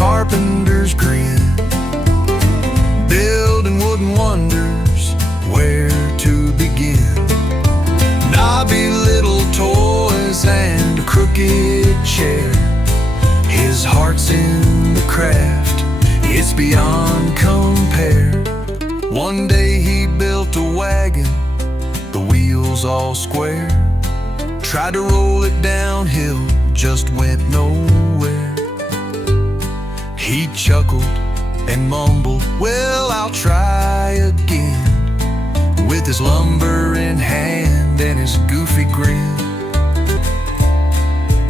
carpenter's grin, building wooden wonders, where to begin? Knobby little toys and a crooked chair. His heart's in the craft, it's beyond compare. One day he built a wagon, the wheels all square. Tried to roll it downhill, just went nowhere. He chuckled and mumbled, well, I'll try again, with his lumber in hand and his goofy grin.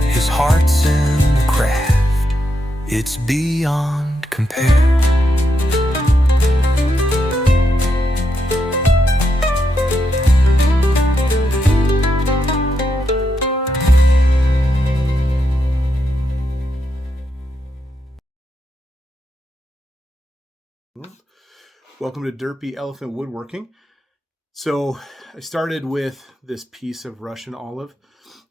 His heart's in the craft, it's beyond compare. Welcome to Derpy Elephant Woodworking. So I started with this piece of Russian olive,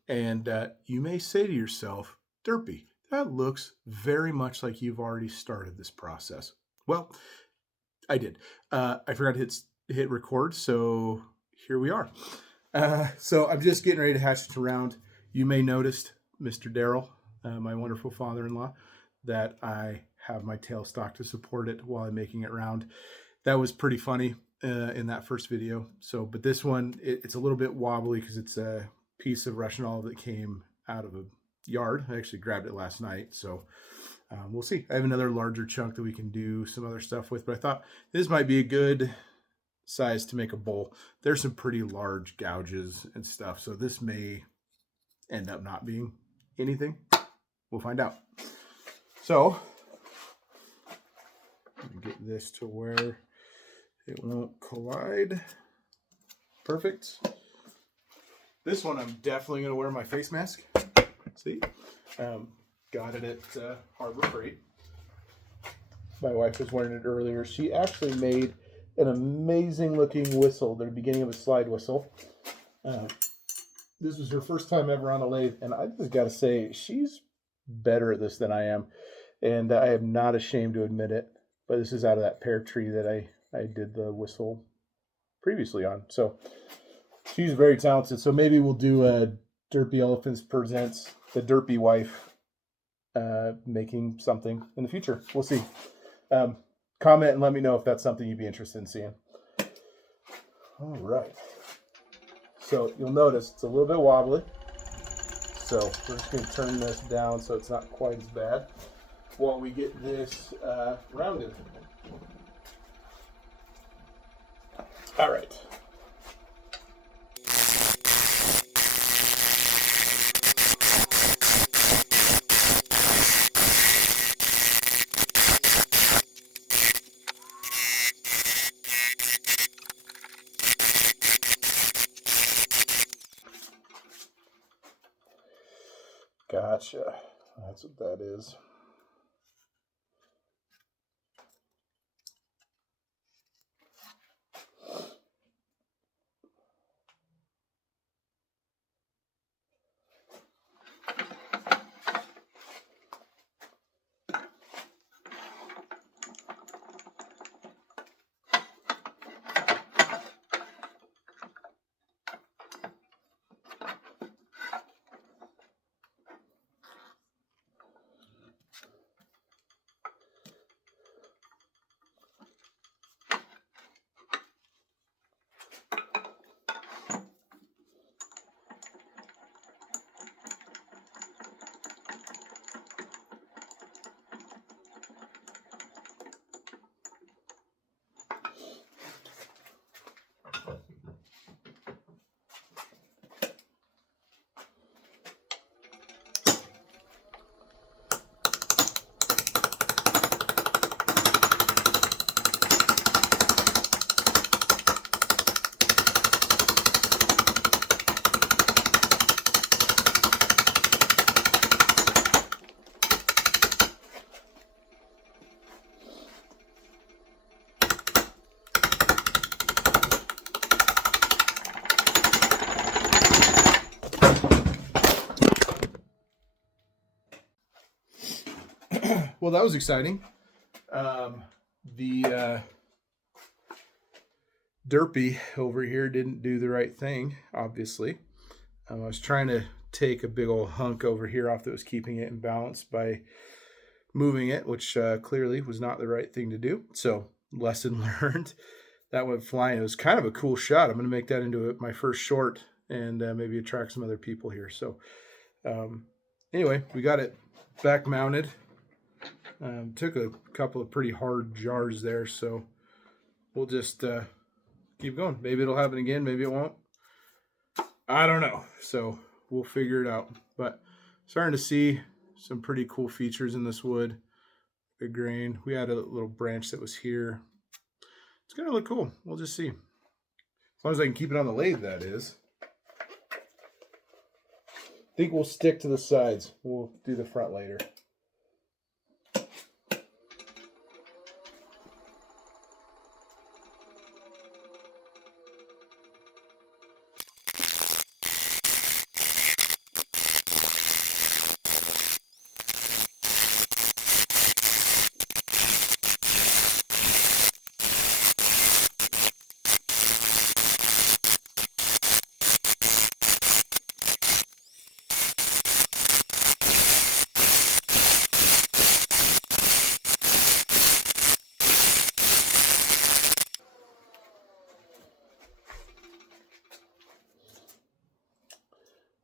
and you may say to yourself, Derpy, that looks very much like you've already started this process. Well, I did. I forgot to hit record, so here we are. So I'm just getting ready to hatch it around. You may notice, Mr. Daryl, my wonderful father-in-law, that I have my tailstock to support it while I'm making it round. That was pretty funny in that first video. So, but this one, it's a little bit wobbly because it's a piece of Russian olive that came out of a yard. I actually grabbed it last night. So we'll see. I have another larger chunk that we can do some other stuff with, but I thought this might be a good size to make a bowl. There's some pretty large gouges and stuff. So this may end up not being anything. We'll find out. So get this to where it won't collide. Perfect. This one I'm definitely going to wear my face mask. See? Got it at Harbor Freight. My wife was wearing it earlier. She actually made an amazing looking whistle, the beginning of a slide whistle. This was her first time ever on a lathe, and I just got to say, she's better at this than I am. And I am not ashamed to admit it. But this is out of that pear tree that I did the whistle previously on. So she's very talented. So maybe we'll do a Derpy Elephants Presents the Derpy Wife making something in the future. We'll see. Comment and let me know if that's something you'd be interested in seeing. All right. So you'll notice it's a little bit wobbly. So we're just going to turn this down so it's not quite as bad while we get this rounded. All right. Gotcha. That's what that is. Well, that was exciting. The Derpy over here didn't do the right thing, obviously. I was trying to take a big old hunk over here off that was keeping it in balance by moving it, which clearly was not the right thing to do. So, lesson learned. That went flying. It was kind of a cool shot. I'm going to make that into my first short and maybe attract some other people here. So, anyway, we got it back mounted. Took a couple of pretty hard jars there, so we'll just keep going. Maybe it'll happen again. Maybe it won't. I don't know. So we'll figure it out. But starting to see some pretty cool features in this wood. The grain. We had a little branch that was here. It's going to look cool. We'll just see. As long as I can keep it on the lathe, that is. I think we'll stick to the sides. We'll do the front later.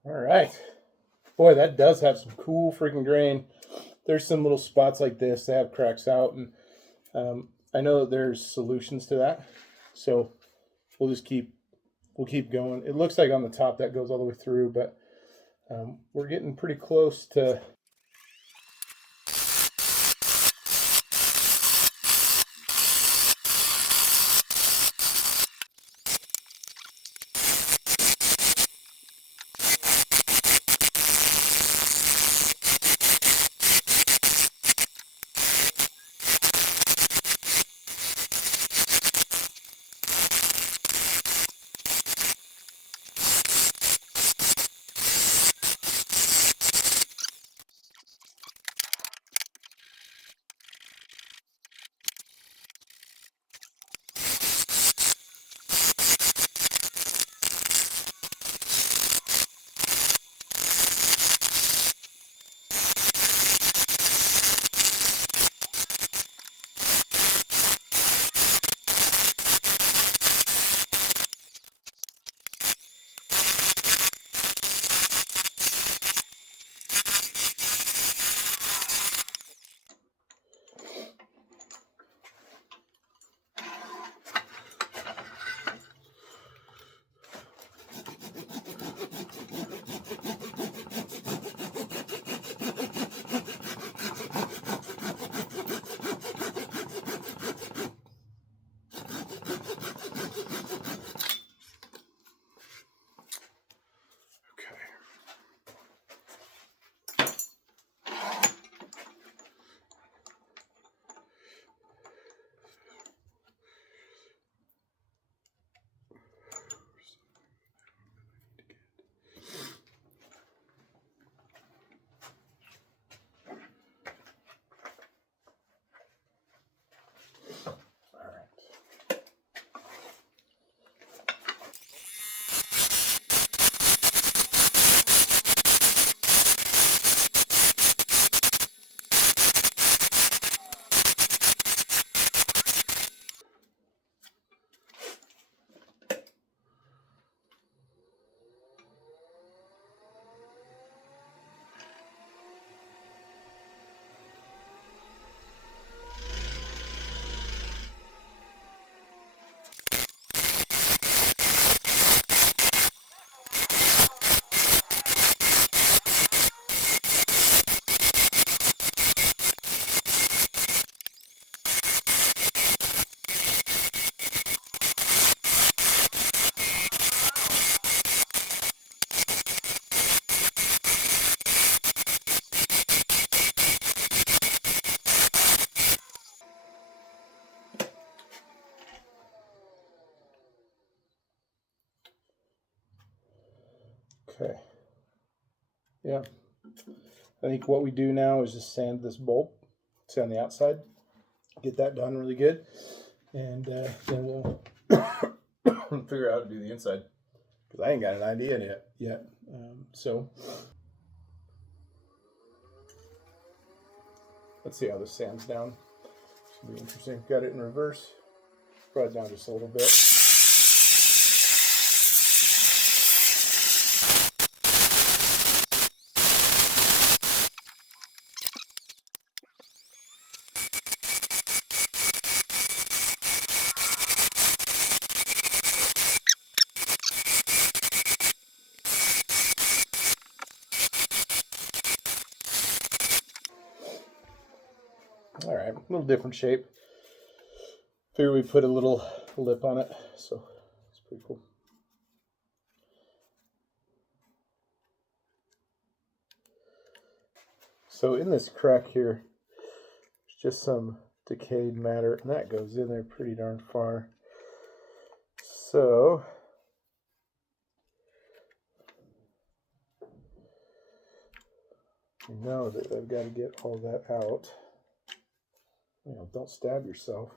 All right. Boy, that does have some cool freaking grain. There's some little spots like this that have cracks out, and I know that there's solutions to that. So we'll keep going. It looks like on the top that goes all the way through, but we're getting pretty close to. Okay. Yeah. I think what we do now is just sand this bolt say on the outside. Get that done really good, and then we'll figure out how to do the inside, because I ain't got an idea yet. So let's see how this sands down. It's gonna be interesting. Got it in reverse. Brought it down just a little bit. All right, a little different shape. Figure we put a little lip on it, so it's pretty cool. So in this crack here, there's just some decayed matter, and that goes in there pretty darn far. So you know that I've got to get all that out. You know, don't stab yourself.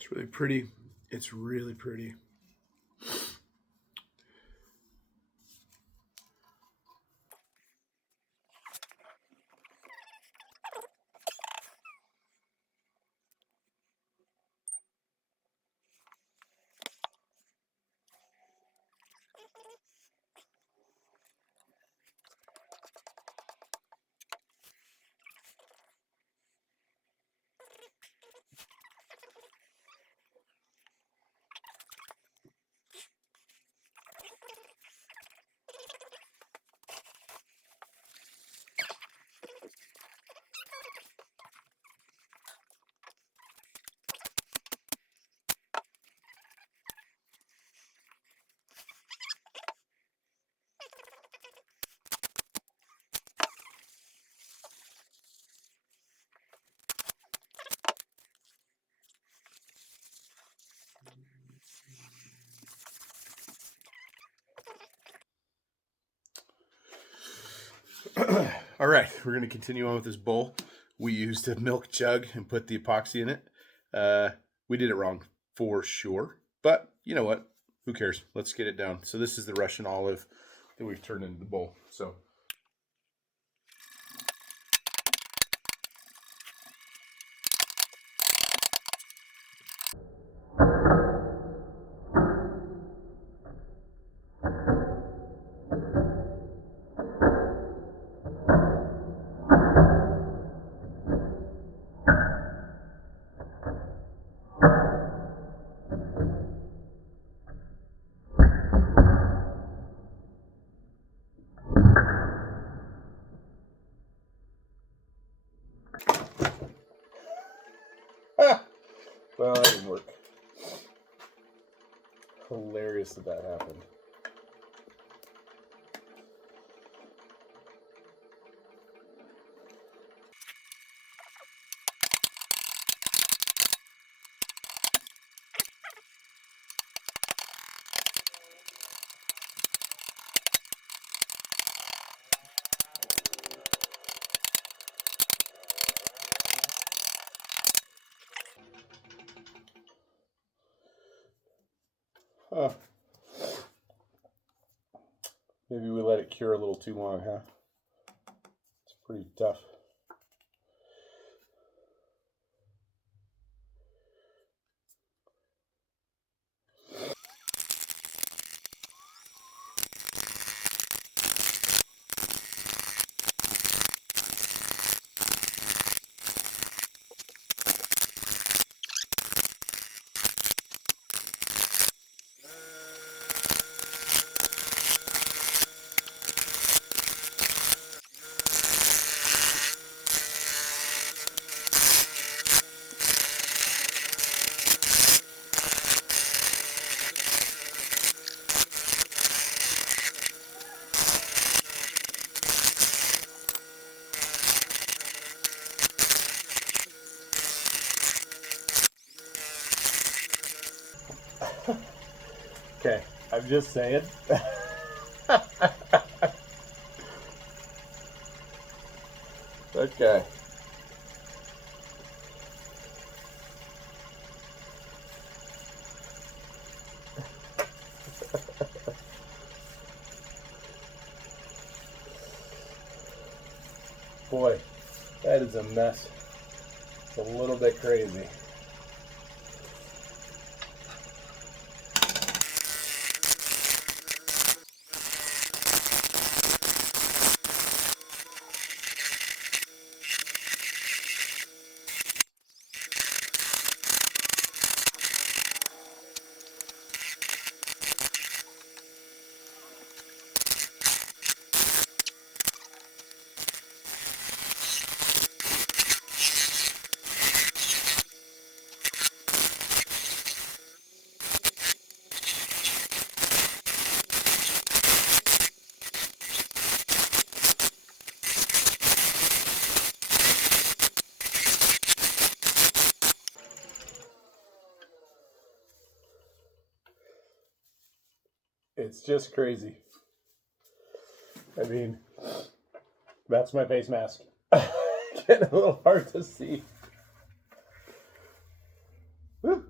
It's really pretty. It's really pretty. All right, we're going to continue on with this bowl. We used a milk jug and put the epoxy in it. We did it wrong for sure, but you know what? Who cares? Let's get it down. So this is the Russian olive that we've turned into the bowl. So hilarious that that happened. Huh. Maybe we let it cure a little too long, huh? It's pretty tough. Okay, I'm just saying. Okay. Boy, that is a mess. It's a little bit crazy. It's just crazy. I mean, that's my face mask. Getting a little hard to see. Woo.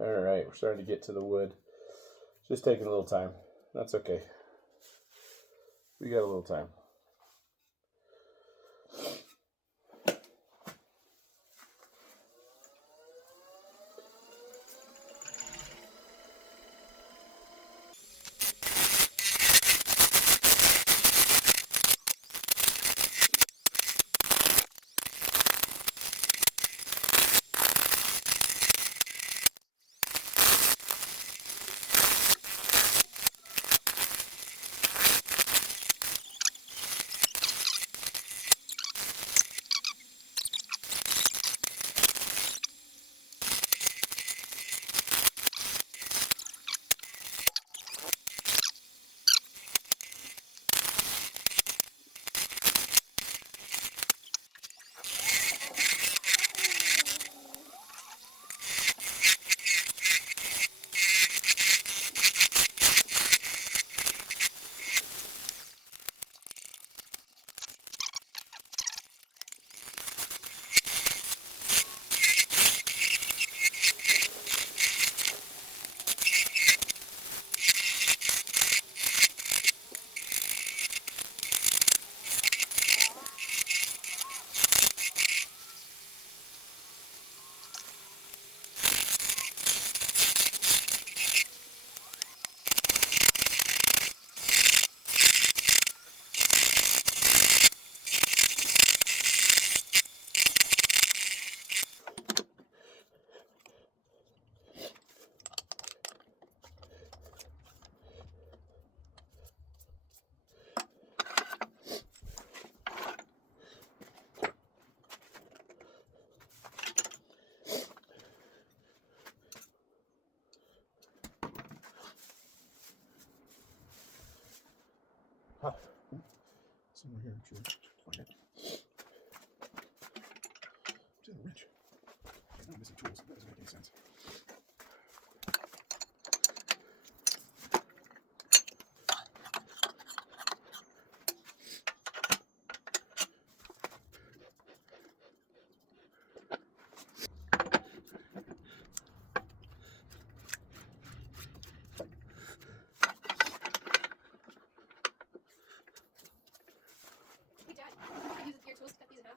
All right, we're starting to get to the wood. Just taking a little time. That's okay. We got a little time. Ah, somewhere here. Find it. Where's the wrench? I'm missing tools. That doesn't make any sense. Hey Dad, can you use your tools to cut these in half?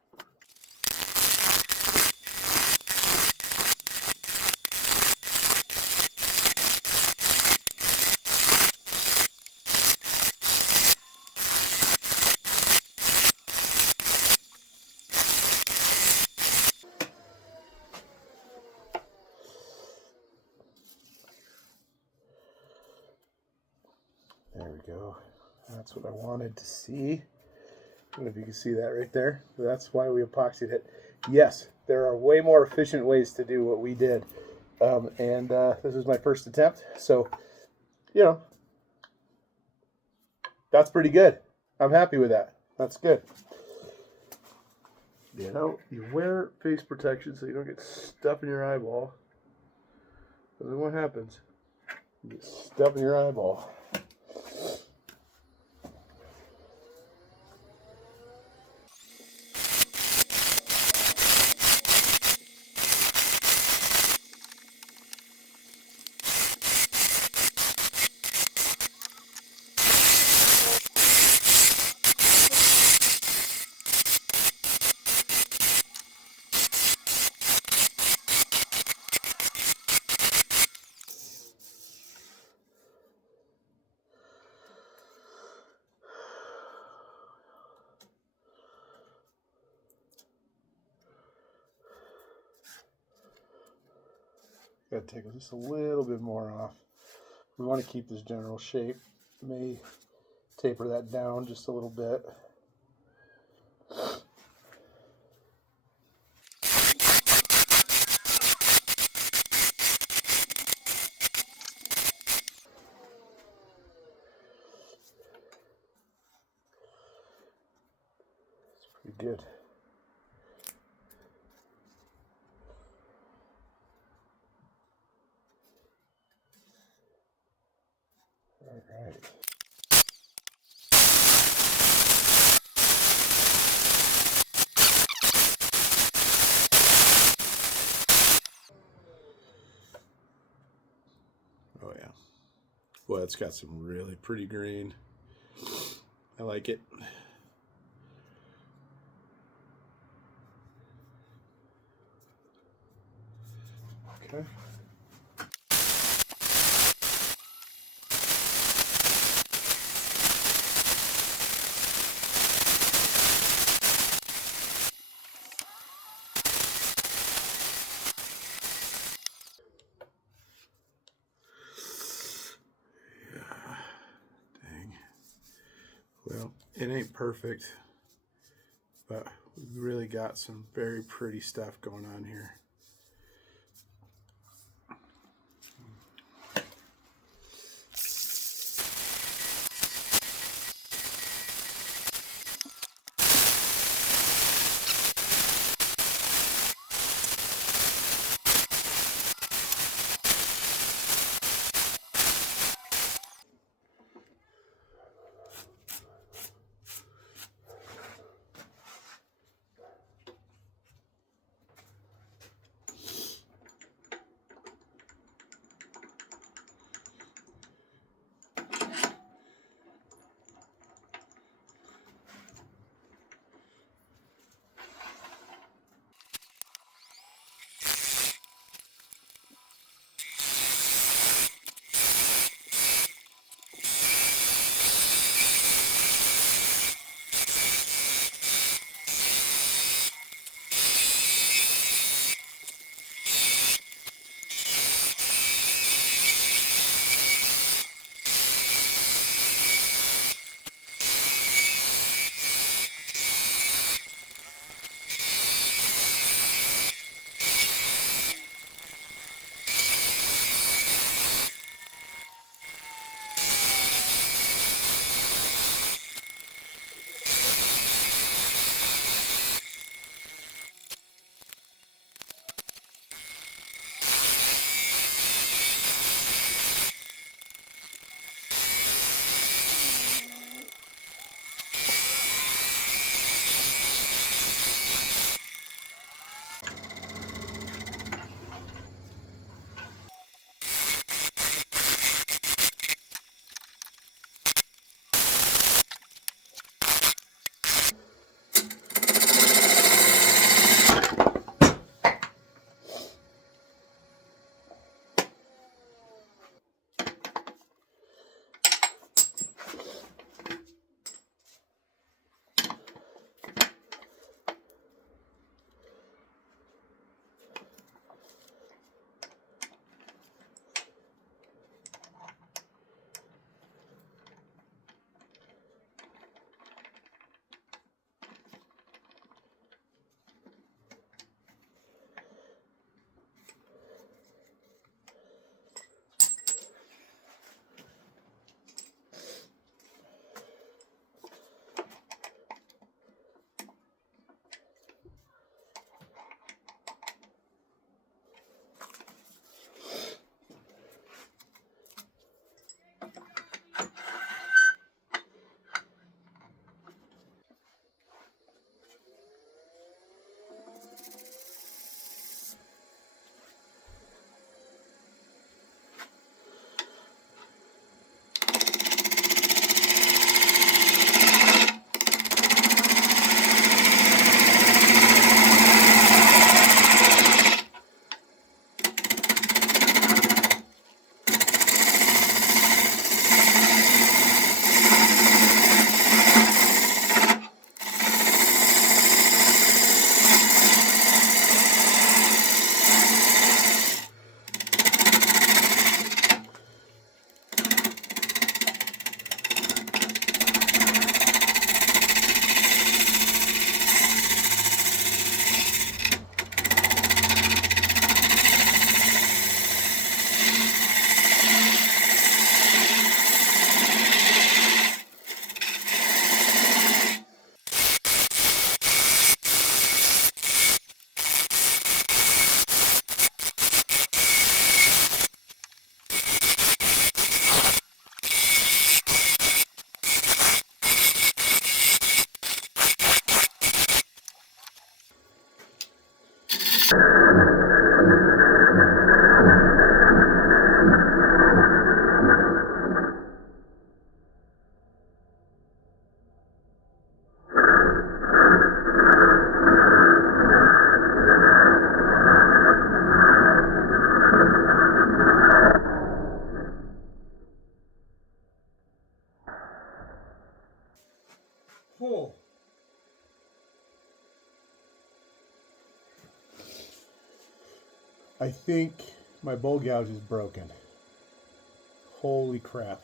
There we go. That's what I wanted to see. I don't know if you can see that right there. That's why we epoxied it. Yes, there are way more efficient ways to do what we did. This is my first attempt. So, you know, that's pretty good. I'm happy with that. That's good. You know, you wear face protection so you don't get stuff in your eyeball. Because then what happens? You get stuff in your eyeball. Got to take just a little bit more off. We want to keep this general shape. May taper that down just a little bit. It's pretty good. All right. Oh yeah. Well, it's got some really pretty green. I like it. Okay. Dang. Well, it ain't perfect, but we really got some very pretty stuff going on here. I think my bowl gouge is broken. Holy crap.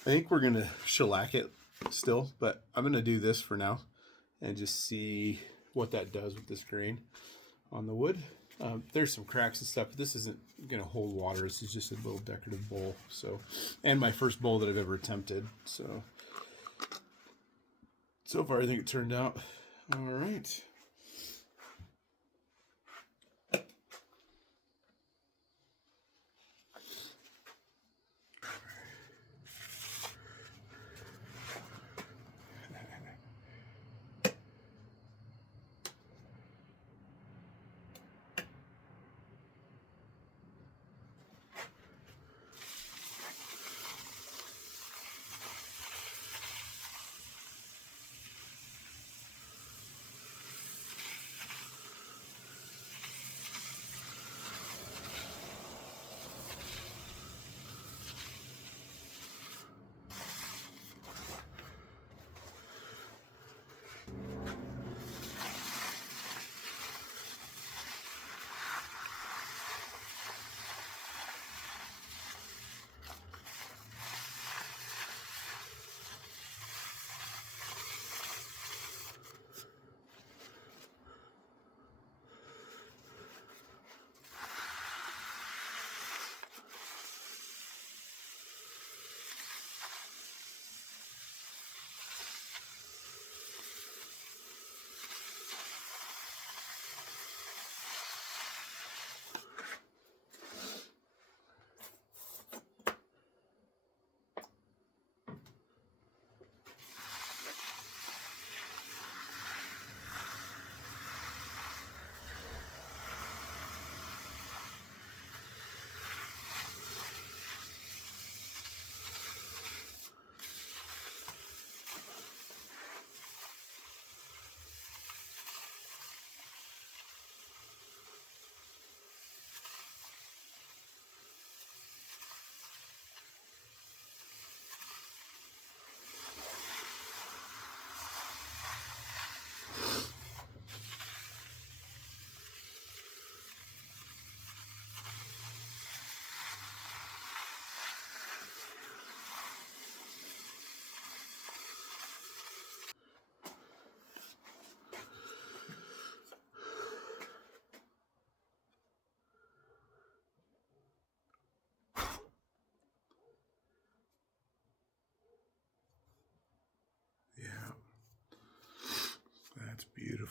I think we're gonna shellac it still, but I'm gonna do this for now and just see what that does with this grain on the wood. There's some cracks and stuff, but this isn't gonna hold water. This is just a little decorative bowl. So, and my first bowl that I've ever attempted. So far I think it turned out all right.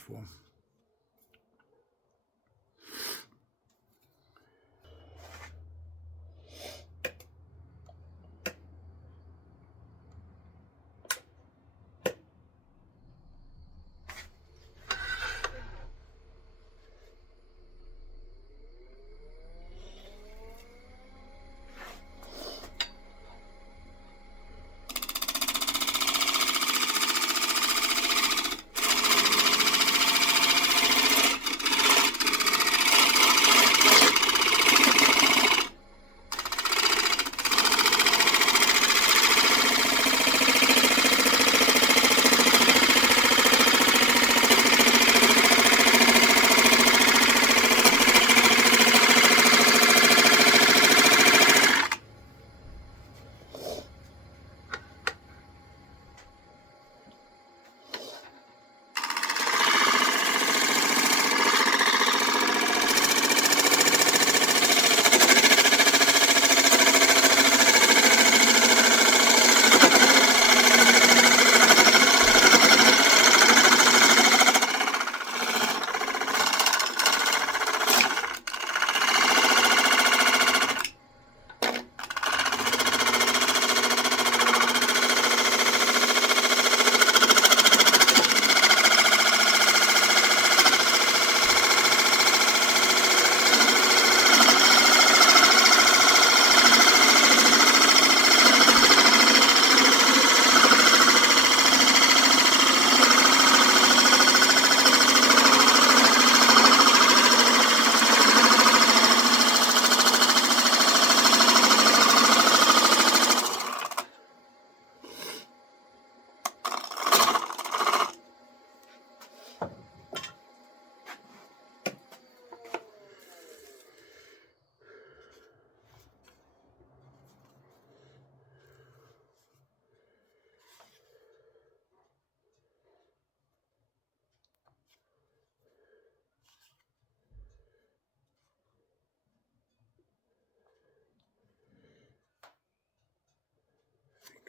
beautiful.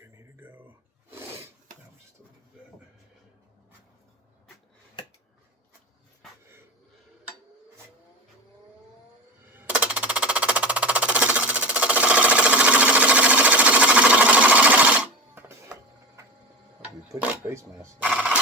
I need to go down just a little bit. You put your face mask on.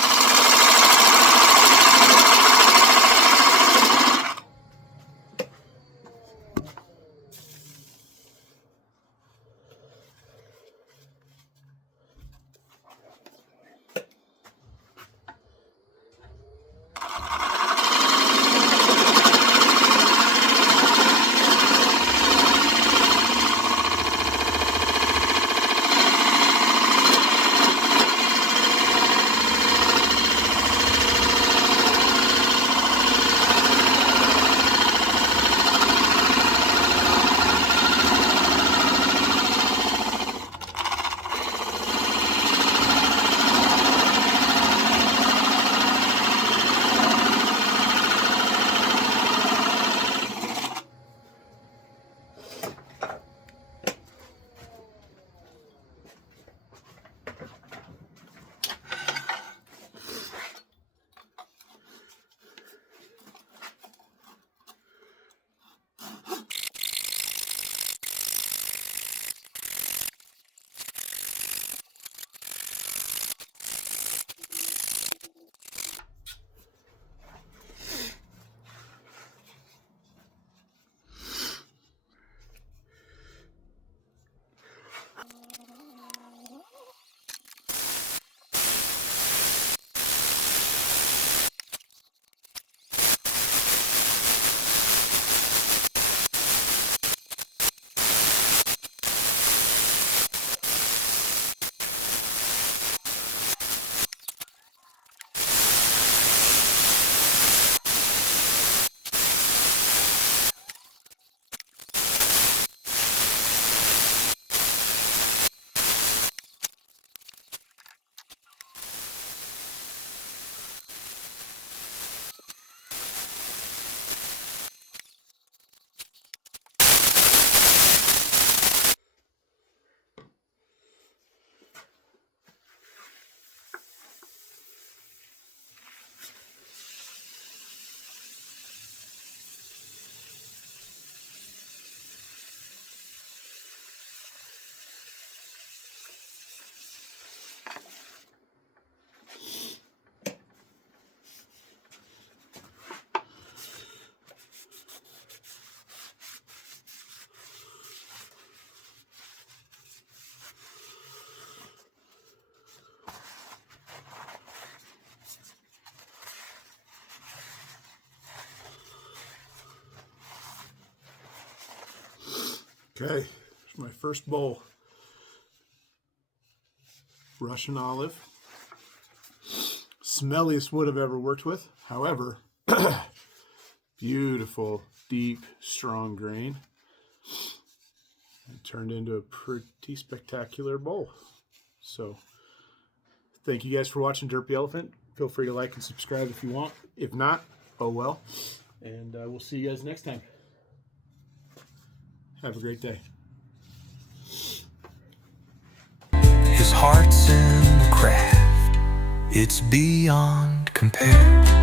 Okay, here's my first bowl. Russian olive. Smelliest wood I've ever worked with. However, beautiful, deep, strong grain. It turned into a pretty spectacular bowl. So, thank you guys for watching Derpy Elephant. Feel free to like and subscribe if you want. If not, oh well. And we'll see you guys next time. Have a great day. His heart's in the craft, it's beyond compare.